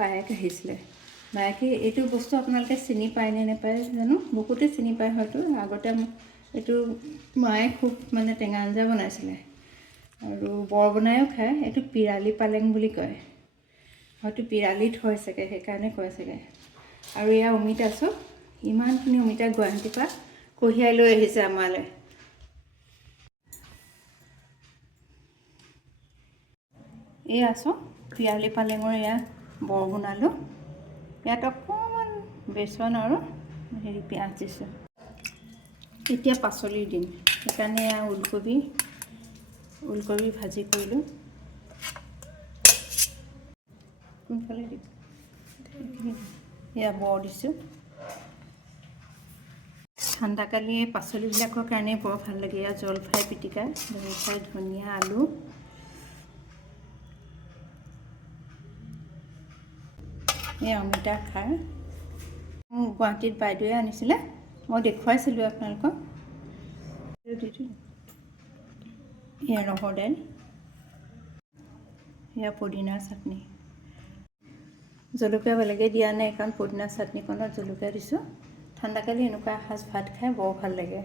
বায়েক আহিছিলে। বায়েকে এইটো বস্তু আপোনালোকে চিনি পায় নে নাপায় জানো, বহুতে চিনি পায় হয়তো। আগতে এইটো মায়ে খুব মানে টেঙা আঞ্জা বনাইছিলে আৰু বৰ বনায়ো খায়। এইটো পিৰালি পালেং বুলি কয়, হয়তো পিৰালিত হয় চাগে, সেইকাৰণে কয় চাগে। আৰু এয়া অমিতা চব, ইমানখিনি অমিতা গুৱাহাটীৰ পৰা কঢ়িয়াই লৈ আহিছে আমালৈ। এই আছোঁ পিৰালি পালেঙৰ এয়া বৰ বনালোঁ। ইয়াত অকণমান বেচন আৰু পিঁয়াজ দিছোঁ। এতিয়া পাচলিৰ দিন, সেইকাৰণে এয়া ওলকবি ভাজি কৰিলোঁ। কোনফালে দিম, এয়া বৰ দিছোঁ। ঠাণ্ডাকালি এই পাচলিবিলাকৰ কাৰণে বৰ ভাল লাগে। এয়া জলফাই পিটিকা, জলফাই, ধনিয়া, আলু। এই অমিতা খাৰ গুৱাহাটীত বাইদেৱে আনিছিলে, মই দেখুৱাইছিলোঁ আপোনালোকক। এয়া ৰহৰ দাইল, এয়া পদিনাৰ চাটনি। জলকীয়া বেলেগে দিয়া নাই কাৰণ পদিনা চাটনিকণত জলকীয়া দিছোঁ। ঠাণ্ডাকালি এনেকুৱা এসাঁজ ভাত খাই বৰ ভাল লাগে।